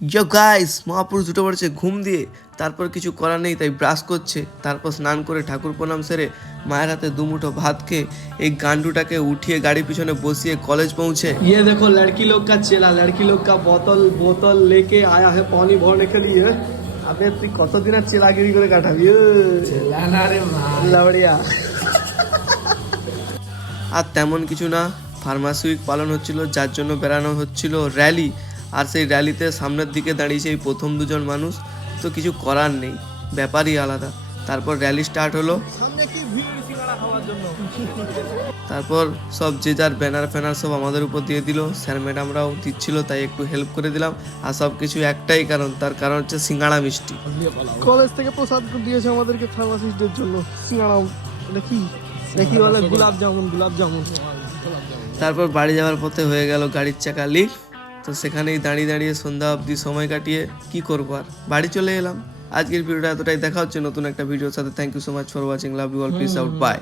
ইয়ো guys, মহাপুরুষ উঠে পড়েছে ঘুম দিয়ে। তারপর কিছু করার নেই তাই ব্রাশ করছে, তারপর স্নান করে ঠাকুর প্রণাম সেরে মায়ের হাতে দুমুঠো ভাত খেয়ে এই গান্ডুটাকে উঠিয়ে গাড়ি পিছনে বসিয়ে কলেজ পৌঁছে। ये देखो लड़की लोग का चेला, लड़की लोग का बोतल बोतल लेके आया है पानी भरने के लिए। अबे তুই কতদিন আর চেলাগিরি করে কাটাবি? লাউড়িয়া। আর তেমন কিছু না, ফার্মাসি উইক পালন হচ্ছিল, যার জন্য বেড়ানো হচ্ছিল র্যালি। আর সেই র্যালিতে সামনের দিকে দাঁড়িয়েছে এই প্রথম দুজন মানুষ। তো কিছু করার নেই, ব্যাপারই আলাদা। তারপর র্যালি স্টার্ট হলো। তারপর সব যে যার ব্যানার ফ্যানার সব আমাদের উপর দিয়ে দিল, স্যার ম্যাডামরাও দিচ্ছিল, তাই একটু হেল্প করে দিলাম। আর সব কিছু একটাই কারণ, তার কারণ হচ্ছে সিঙ্গাড়া মিষ্টি। কলেজ থেকে প্রসাদ দিয়েছে আমাদেরকে ফার্মাসিস্টদের জন্য সিঙ্গাড়া। এটা কি দেখি বলে গোলাপ জামুন, গোলাপ জামুন। তারপর বাড়ি যাওয়ার পথে হয়ে গেল গাড়ির চাকা লিক। তো সেখানেই দাঁড়িয়ে দাঁড়িয়ে সন্ধ্যা অবধি সময় কাটিয়ে কি করবো আর বাড়ি চলে এলাম। আজকের ভিডিওটা এতটাই, দেখা হচ্ছে নতুন একটা ভিডিওর সাথে। Thank you so much for watching, love you all, peace out, by.